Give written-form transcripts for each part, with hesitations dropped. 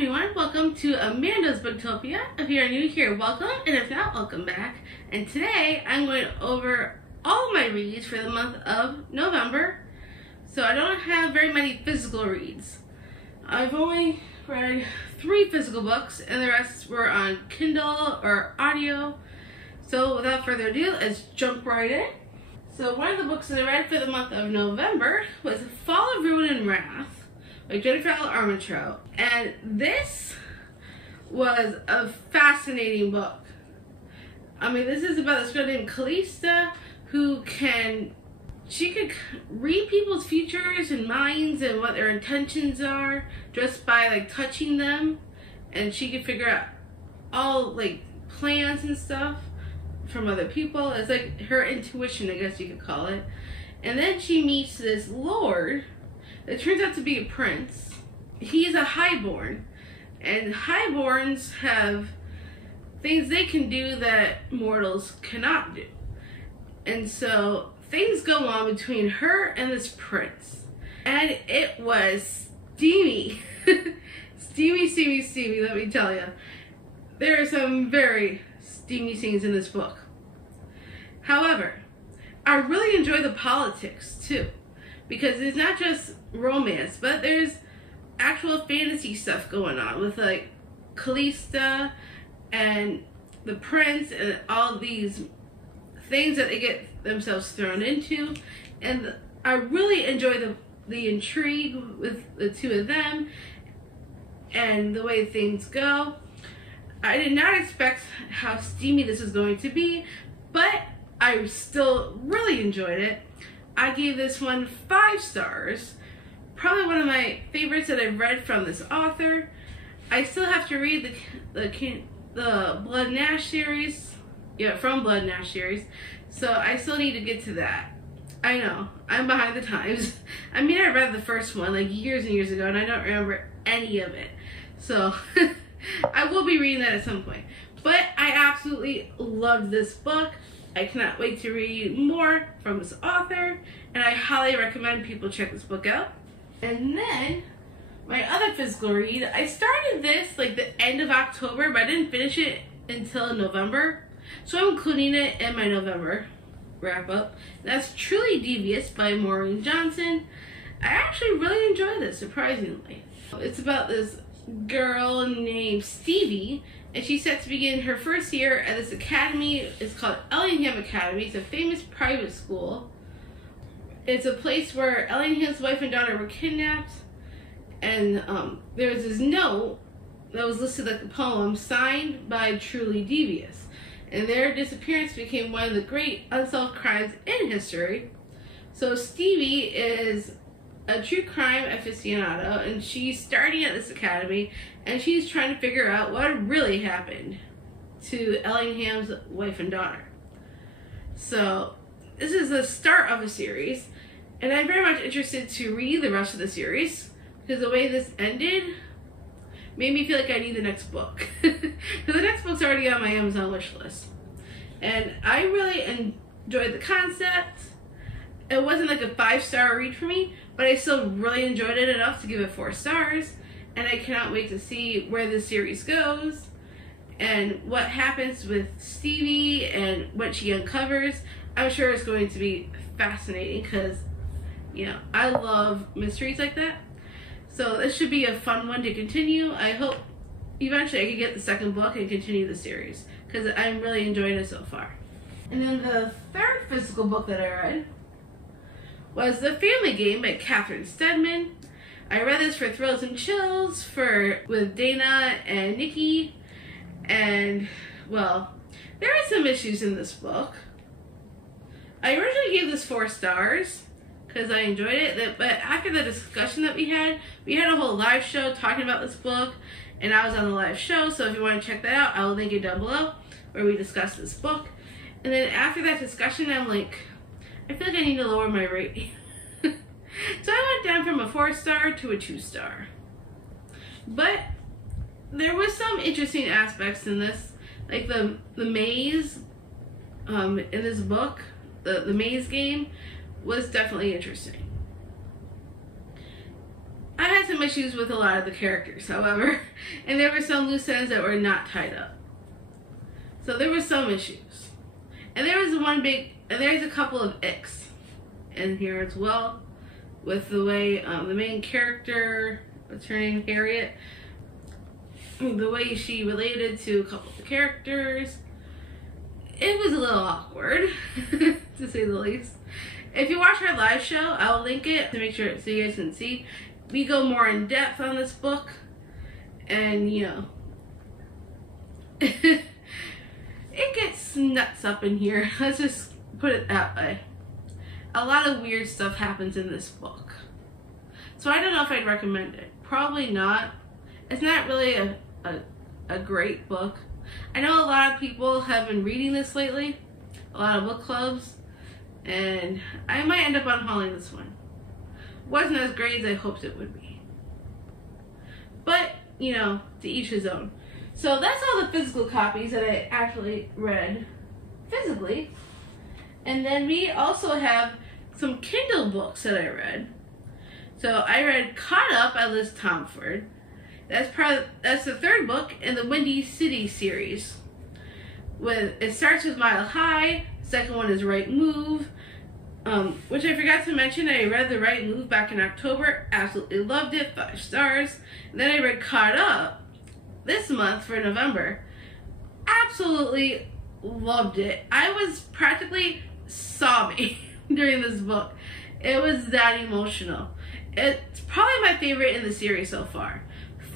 everyone, welcome to Amanda's Booktopia. If you're new here, welcome, and if not, welcome back. And today I'm going over all of my reads for the month of November. So I don't have very many physical reads. I've only read 3 physical books and the rest were on Kindle or audio. So without further ado, let's jump right in. So one of the books that I read for the month of November was Fall of Ruin and Wrath by Jennifer Armentrout. And this was a fascinating book. I mean, this is about this girl named Callista who could read people's futures and minds and what their intentions are just by like touching them, and she could figure out all like plans and stuff from other people. It's like her intuition, I guess you could call it. And then she meets this lord that turns out to be a prince. He's a highborn, and highborns have things they can do that mortals cannot do. And so things go on between her and this prince, and it was steamy. steamy, let me tell you. There are some very steamy scenes in this book. However, I really enjoy the politics too, because it's not just romance, but there's actual fantasy stuff going on with like Callista and the prince and all these things that they get themselves thrown into. And I really enjoy the intrigue with the two of them and the way things go. I did not expect how steamy this was going to be, but I still really enjoyed it. I gave this one 5 stars. Probably one of my favorites that I've read from this author. I still have to read the Blood and Ash series. Yeah, from Blood and Ash series. So I still need to get to that. I know, I'm behind the times. I mean, I read the first one like years and years ago, and I don't remember any of it. So I will be reading that at some point. But I absolutely loved this book. I cannot wait to read more from this author, and I highly recommend people check this book out. And then my other physical read, I started this like the end of October, but I didn't finish it until November. So I'm including it in my November wrap up. That's Truly Devious by Maureen Johnson. I actually really enjoyed this, surprisingly. It's about this girl named Stevie, and she's set to begin her first year at this academy. It's called Ellingham Academy. It's a famous private school. It's a place where Ellingham's wife and daughter were kidnapped, and there was this note that was listed like a poem signed by Truly Devious, and their disappearance became one of the great unsolved crimes in history. So Stevie is a true crime aficionado, and she's starting at this academy, and she's trying to figure out what really happened to Ellingham's wife and daughter. So this is the start of a series, and I'm very much interested to read the rest of the series, because the way this ended made me feel like I need the next book. Because the next book's already on my Amazon wish list. And I really enjoyed the concept. It wasn't like a 5-star read for me, but I still really enjoyed it enough to give it 4 stars. And I cannot wait to see where the series goes and what happens with Stevie and what she uncovers. I'm sure it's going to be fascinating because, you know, I love mysteries like that. So this should be a fun one to continue. I hope eventually I can get the second book and continue the series, because I'm really enjoying it so far. And then the third physical book that I read was The Family Game by Catherine Steadman. I read this for Thrills and Chills with Dana and Nikki, and well, there are some issues in this book. I originally gave this 4 stars because I enjoyed it, but after the discussion that we had a whole live show talking about this book, and I was on the live show, so if you want to check that out, I will link it down below where we discussed this book. And then after that discussion, I'm like, I feel like I need to lower my rating. So I went down from a 4-star to a 2-star. But there was some interesting aspects in this, like the maze in this book, the maze game was definitely interesting. I had some some issues with a lot of the characters, however, and there were some loose ends that were not tied up. So there were some issues. And there was there's a couple of icks in here as well, with the way the main character, what's her name, Harriet, the way she related to a couple of the characters. It was a little awkward, to say the least. If you watch our live show, I will link it to make sure so you guys can see. We go more in depth on this book, and you know, it gets nuts up in here. Let's just put it that way. A lot of weird stuff happens in this book, so I don't know if I'd recommend it. Probably not. It's not really a great book. I know a lot of people have been reading this lately, a lot of book clubs, and I might end up unhauling this one. Wasn't as great as I hoped it would be. But, you know, to each his own. So that's all the physical copies that I actually read physically. And then we also have some Kindle books that I read. So I read Caught Up by Liz Tomford. That's the third book in the Windy City series. It starts with Mile High. Second one is Right Move, which I forgot to mention. I read The Right Move back in October. Absolutely loved it. 5 stars. And then I read Caught Up this month for November. Absolutely loved it. I was practically sobbing during this book. It was that emotional. It's probably my favorite in the series so far.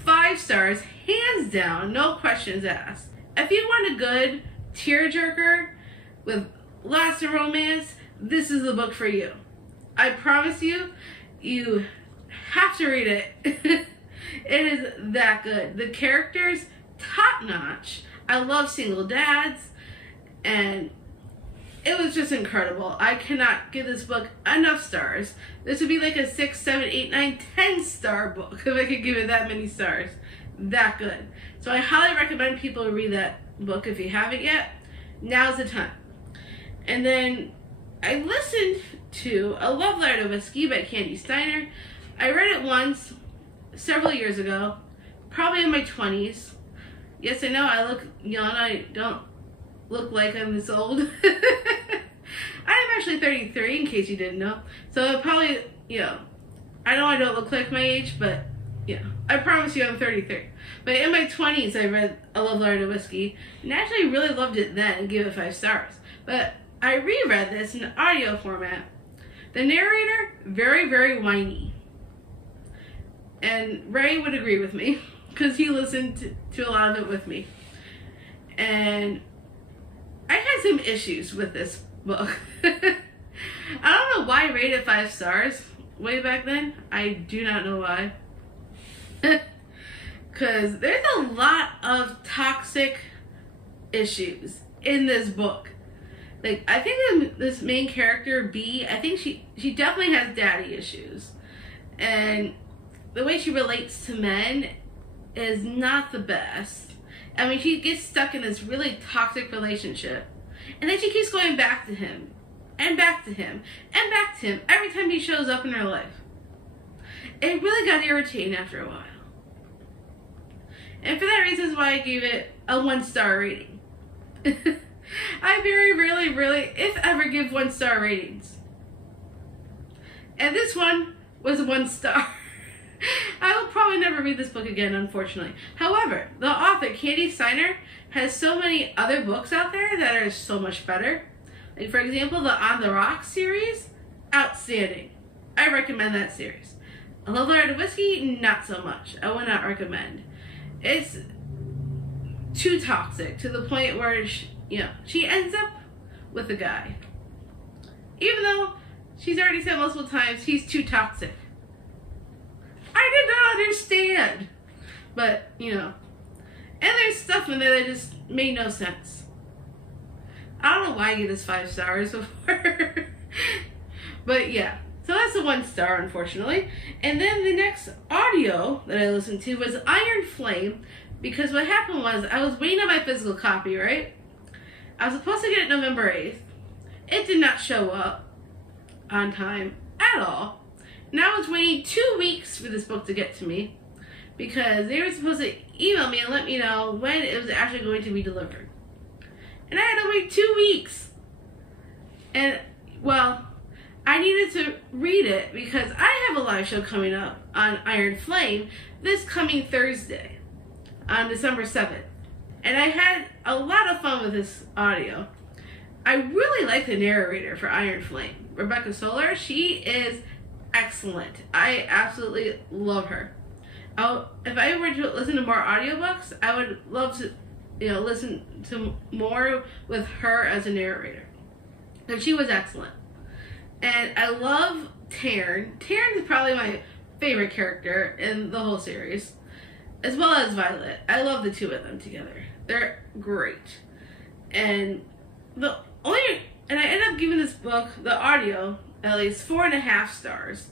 5 stars, hands down, no questions asked. If you want a good tearjerker with lots of romance, this is the book for you. I promise you, you have to read it. It is that good. The characters, top notch. I love single dads, and it was just incredible. I cannot give this book enough stars. This would be like a 6, 7, 8, 9, 10 star book if I could give it that many stars. That good. So I highly recommend people read that book if you haven't yet. Now's the time. And then I listened to A Love Letter to Whiskey by Candy Steiner. I read it once, several years ago, probably in my 20s. Yes, I know I look young. I don't look like I'm this old. I'm actually 33, in case you didn't know. So probably, you know, I know I don't look like my age, but, you know, I promise you I'm 33. But in my 20s, I read A Love Letter to Whiskey, and actually really loved it then and gave it 5 stars. But I reread this in audio format. The narrator, very, very whiny. And Ray would agree with me, because he listened to a lot of it with me. And I had some issues with this book. I don't know why I rated it 5 stars way back then. I do not know why. Because there's a lot of toxic issues in this book. Like, I think this main character, B, I think she definitely has daddy issues. And the way she relates to men is not the best. I mean, she gets stuck in this really toxic relationship. And then she keeps going back to him. And back to him. And back to him every time he shows up in her life. It really got irritating after a while. And for that reason is why I gave it a 1-star rating. I very rarely, if ever, give 1-star ratings. And this one was 1 star. I will probably never read this book again, unfortunately. However, the author, Candy Steiner, has so many other books out there that are so much better. Like, for example, the On the Rocks series, outstanding. I recommend that series. A Love Letter to Whiskey, not so much. I would not recommend. It's too toxic to the point where she ends up with a guy. Even though she's already said multiple times he's too toxic. I did not understand. But, and there's stuff in there that just made no sense. I don't know why I gave this 5 stars before. But yeah, so that's a 1 star, unfortunately. And then the next audio that I listened to was Iron Flame, because what happened was I was waiting on my physical copy, right? I was supposed to get it November 8th. It did not show up on time at all. And I was waiting 2 weeks for this book to get to me because they were supposed to email me and let me know when it was actually going to be delivered. And I had to wait 2 weeks. And, well, I needed to read it because I have a live show coming up on Iron Flame this coming Thursday on December 7th. And I had a lot of fun with this audio. I really like the narrator for Iron Flame, Rebecca Solar. She is excellent. I absolutely love her. If I were to listen to more audiobooks, I would love to, listen to more with her as a narrator. And she was excellent. And I love Taryn. Taryn is probably my favorite character in the whole series, as well as Violet. I love the two of them together. They're great. And I ended up giving this book, the audio, at least 4.5 stars.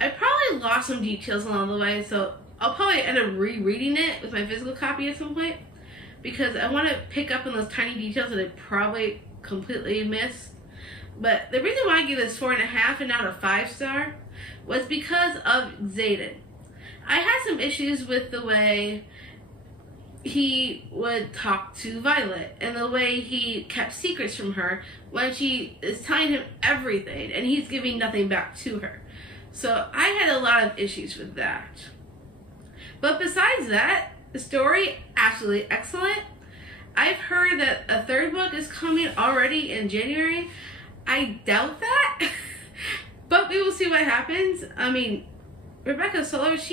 I probably lost some details along the way, so I'll probably end up rereading it with my physical copy at some point, because I want to pick up on those tiny details that I probably completely missed. But the reason why I gave this 4.5 and not a 5-star was because of Xaden. I had some issues with the way he would talk to Violet and the way he kept secrets from her when she is telling him everything and he's giving nothing back to her. So I had a lot of issues with that. But besides that, the story, absolutely excellent. I've heard that a 3rd book is coming already in January. I doubt that, but we will see what happens. I mean, Rebecca Yarros.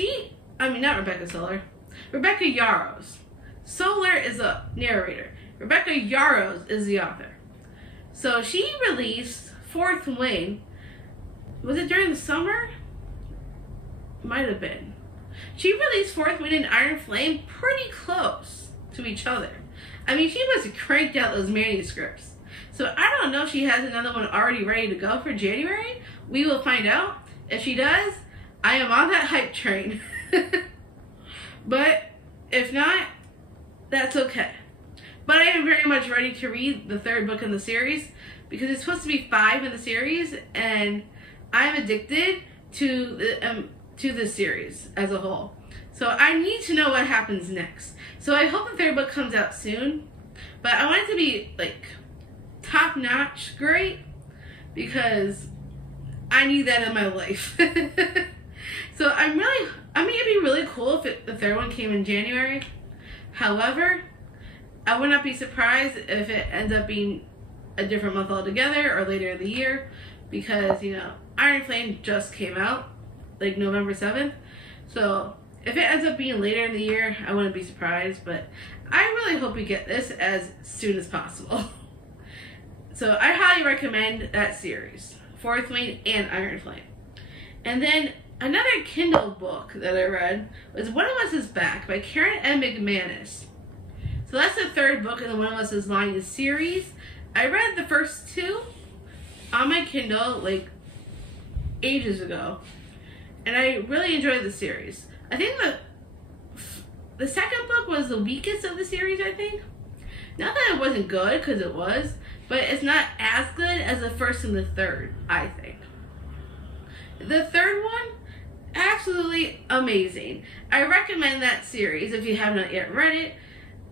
Solar is a narrator. Rebecca Yarros is the author. So she released 4th Wing. Was it during the summer? Might have been. She released 4th Wing and Iron Flame pretty close to each other. I mean, she must have cranked out those manuscripts. So I don't know if she has another one already ready to go for January. We will find out. If she does, I am on that hype train. But if not, that's okay. But I am very much ready to read the 3rd book in the series because it's supposed to be 5 in the series, and I'm addicted to the series as a whole. So I need to know what happens next. So I hope the 3rd book comes out soon. But I want it to be like top-notch great because I need that in my life. So I mean, it'd be really cool if the 3rd one came in January. However, I would not be surprised if it ends up being a different month altogether or later in the year because, Iron Flame just came out, like November 7th. So if it ends up being later in the year, I wouldn't be surprised, but I really hope we get this as soon as possible. So I highly recommend that series, 4th Wing and Iron Flame. And then another Kindle book that I read was One of Us is Back by Karen M. McManus. So that's the 3rd book in the One of Us is Lying series. I read the first 2 on my Kindle like ages ago, and I really enjoyed the series. I think the 2nd book was the weakest of the series, I think. Not that it wasn't good, because it was, but it's not as good as the 1st and the 3rd, I think. The 3rd one, absolutely amazing. I recommend that series if you have not yet read it.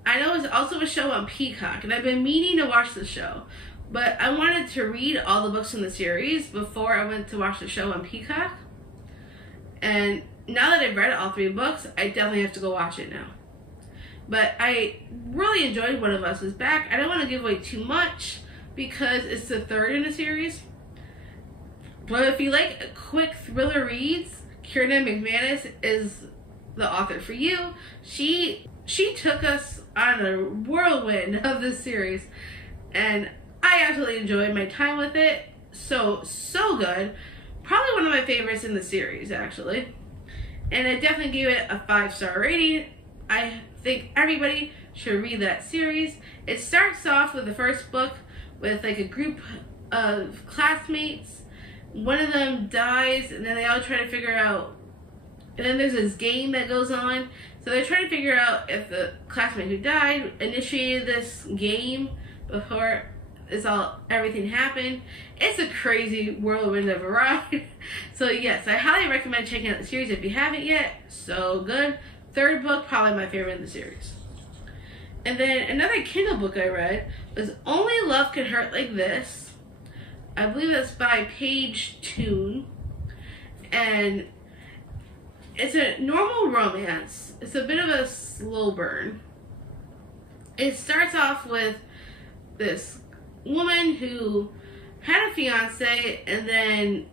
I know it's also a show on Peacock, and I've been meaning to watch the show, but I wanted to read all the books in the series before I went to watch the show on Peacock. And now that I've read all 3 books, I definitely have to go watch it now. But I really enjoyed One of Us is Back. I don't want to give away too much because it's the 3rd in the series. But if you like quick thriller reads, Karen M. McManus is the author for you. She took us on a whirlwind of this series, and I absolutely enjoyed my time with it. So good. Probably one of my favorites in the series, actually. And I definitely gave it a 5-star rating. I think everybody should read that series. It starts off with the first book with like a group of classmates. One of them dies, and then they all try to figure out, and then there's this game that goes on. So they're trying to figure out if the classmate who died initiated this game before everything happened. It's a crazy whirlwind of a ride. So yes, I highly recommend checking out the series if you haven't yet. So good. Third book, probably my favorite in the series. And then another Kindle book I read was Only Love Can Hurt Like This. I believe that's by Paige Toon. And it's a normal romance. It's a bit of a slow burn. It starts off with this woman who had a fiance, and then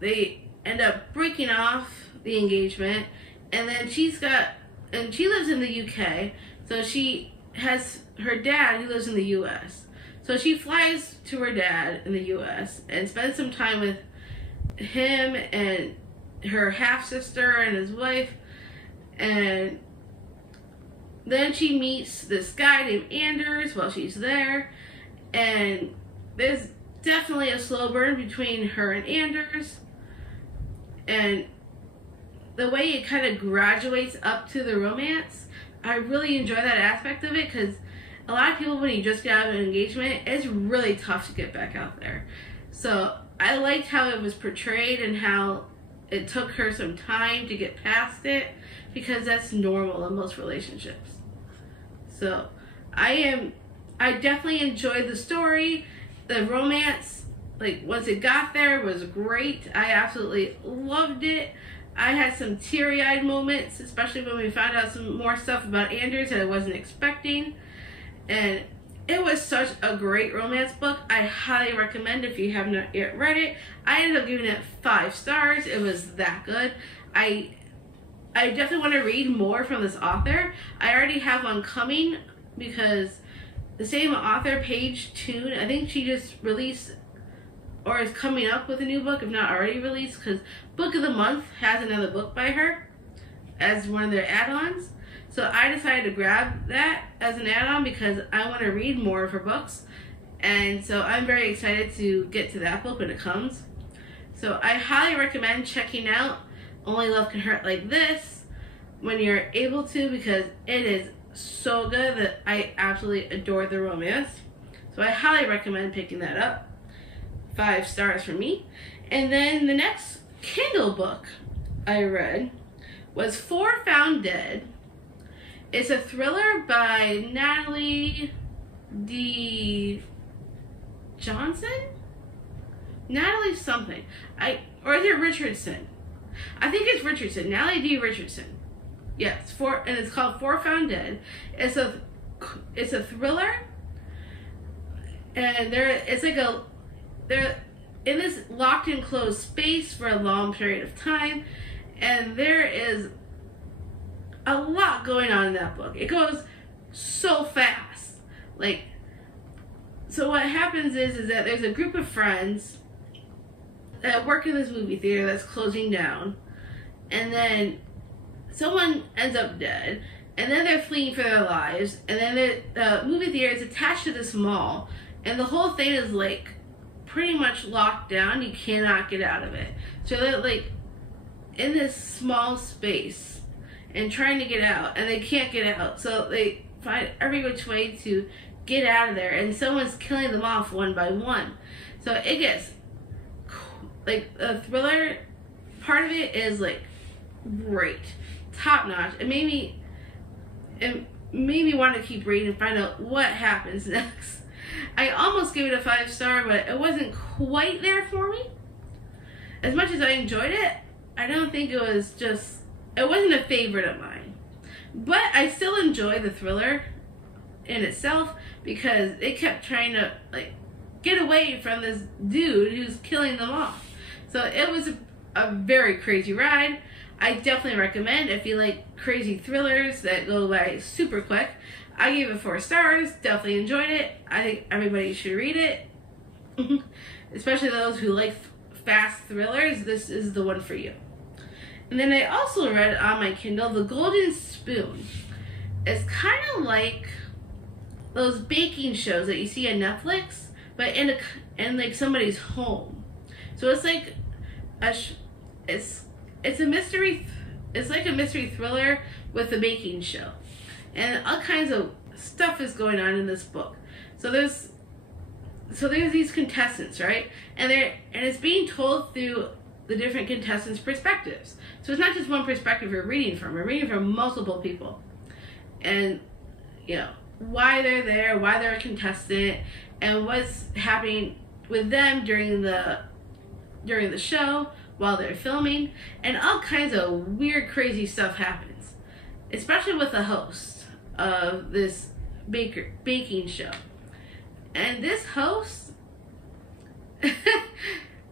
they end up breaking off the engagement, and then she lives in the UK, so she has her dad who lives in the US. So she flies to her dad in the US and spends some time with him and her half-sister and his wife, and then she meets this guy named Anders while she's there, and there's definitely a slow burn between her and Anders, and the way it kind of graduates up to the romance, I really enjoy that aspect of it, because a lot of people, when you just get out of an engagement, it's really tough to get back out there. So I liked how it was portrayed and how it took her some time to get past it, because that's normal in most relationships. So I definitely enjoyed the story. The romance, like, once it got there, was great. I absolutely loved it. I had some teary-eyed moments, especially when we found out some more stuff about Anders that I wasn't expecting. And it was such a great romance book. I highly recommend if you have not yet read it. I ended up giving it 5 stars. It was that good. I definitely want to read more from this author. I already have one coming, because the same author, Paige Toon, I think she just released or is coming up with a new book, if not already released, because Book of the Month has another book by her as one of their add-ons. So I decided to grab that as an add-on because I want to read more of her books. And so I'm very excited to get to that book when it comes. So I highly recommend checking out Only Love Can Hurt Like This when you're able to, because it is so good that I absolutely adore the romance. So I highly recommend picking that up. 5 stars for me. And then the next Kindle book I read was Four Found Dead. It's a thriller by Natalie D. Johnson? Natalie something. Or is it Richardson? I think it's Richardson. Natalie D. Richardson. Yes, and it's called Four Found Dead. It's a thriller, and they're in this locked and closed space for a long period of time, and there is a lot going on in that book. It goes so fast. So what happens is that there's a group of friends that work in this movie theater that's closing down, and then someone ends up dead, and then they're fleeing for their lives, and then the movie theater is attached to this mall, and the whole thing is like pretty much locked down. You cannot get out of it. So they're like in this small space and trying to get out, and they can't get out. So they find every which way to get out of there, and someone's killing them off one by one. So it gets like the thriller part of it is like great, top notch. It made me want to keep reading and find out what happens next. I almost gave it a 5-star, but it wasn't quite there for me. As much as I enjoyed it, I don't think it wasn't a favorite of mine. But I still enjoy the thriller in itself, because it kept trying to get away from this dude who's killing them off. So it was a very crazy ride. I definitely recommend if you like crazy thrillers that go by super quick. I gave it 4 stars. Definitely enjoyed it. I think everybody should read it. Especially those who like fast thrillers. This is the one for you. And then I also read on my Kindle The Golden Spoon. It's kind of like those baking shows that you see on Netflix, but in like somebody's home. So it's like it's a mystery. It's like a mystery thriller with a baking show, and all kinds of stuff is going on in this book. So there's so there's these contestants, right? And it's being told through the different contestants' perspectives. So it's not just one perspective you're reading from. We're reading from multiple people. And, you know, why they're there, why they're a contestant, and what's happening with them during the show, while they're filming, and all kinds of weird, crazy stuff happens. Especially with the host of this baking show. And this host,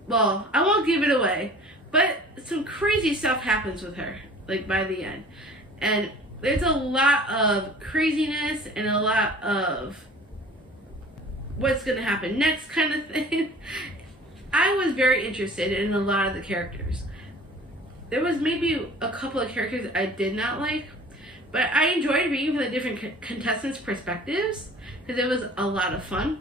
well, I won't give it away, but some crazy stuff happens with her, like by the end. And there's a lot of craziness and a lot of what's going to happen next kind of thing. I was very interested in a lot of the characters. There was maybe a couple of characters I did not like, but I enjoyed reading from the different contestants' perspectives because it was a lot of fun.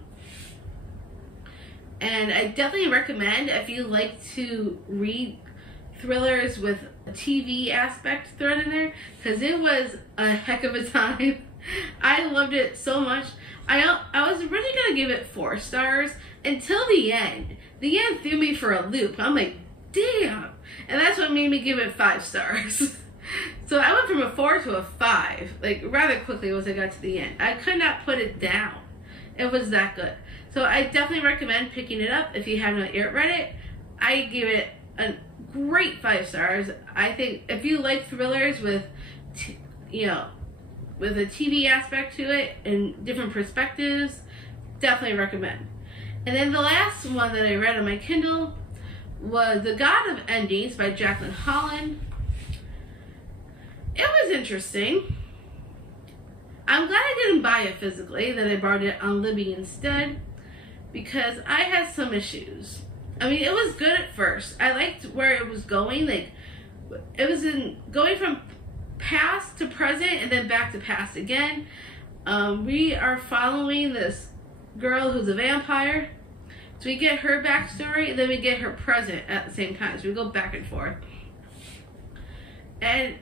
And I definitely recommend, if you like to read thrillers with a TV aspect thrown in there, because it was a heck of a time. I loved it so much. I was really going to give it 4 stars until the end. The end threw me for a loop. I'm like, damn. And that's what made me give it 5 stars. So I went from a 4 to a 5, like rather quickly once I got to the end. I could not put it down. It was that good. So I definitely recommend picking it up if you have not yet read it. I give it a great 5 stars. I think if you like thrillers with, with a TV aspect to it and different perspectives, definitely recommend. And then the last one that I read on my Kindle was The God of Endings by Jacqueline Holland. It was interesting. I'm glad I didn't buy it physically, that I borrowed it on Libby instead, because I had some issues. I mean, it was good at first. I liked where it was going. Like, it was going from past to present and then back to past again. We are following this girl who's a vampire. So we get her backstory, and then we get her present at the same time. So we go back and forth. And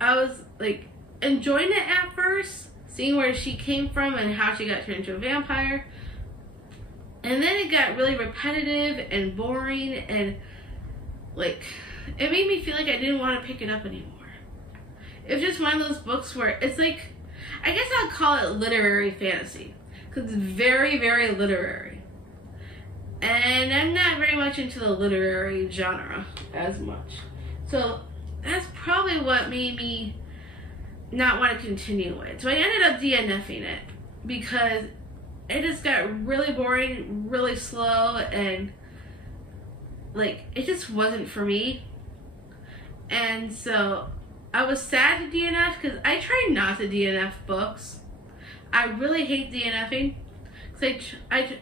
I was like enjoying it at first, seeing where she came from and how she got turned into a vampire. And then it got really repetitive and boring, and like it made me feel like I didn't want to pick it up anymore. It was just one of those books where it's like, I guess I'd call it literary fantasy, because it's very, very literary. And I'm not very much into the literary genre as much. So that's probably what made me not want to continue it. So I ended up DNFing it because it just got really boring, really slow, and like it just wasn't for me. And so I was sad to DNF because I try not to DNF books. I really hate DNFing. Because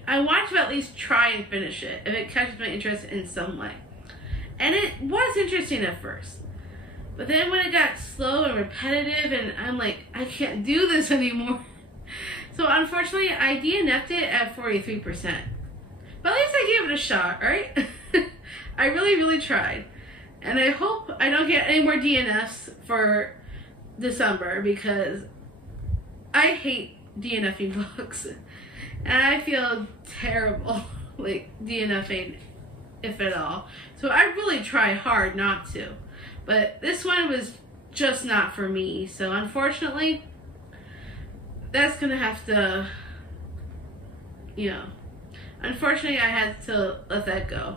I want to at least try and finish it if it catches my interest in some way. And it was interesting at first. But then when it got slow and repetitive, and I'm like, I can't do this anymore. So unfortunately, I DNF'd it at 43%. But at least I gave it a shot, right? I really, really tried. And I hope I don't get any more DNFs for December, because I hate DNFing books. And I feel terrible, like, DNFing, if at all. So I really try hard not to. But this one was just not for me. So unfortunately, that's going to have to, unfortunately I had to let that go,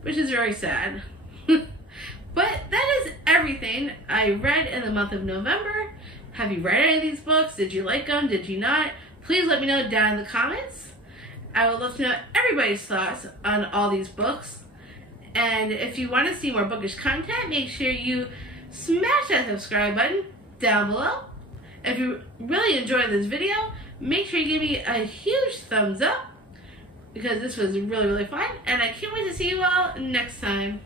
which is very sad. But that is everything I read in the month of November. Have you read any of these books? Did you like them? Did you not? Please let me know down in the comments. I would love to know everybody's thoughts on all these books. And if you want to see more bookish content, make sure you smash that subscribe button down below. If you really enjoyed this video, make sure you give me a huge thumbs up, because this was really, really fun. And I can't wait to see you all next time.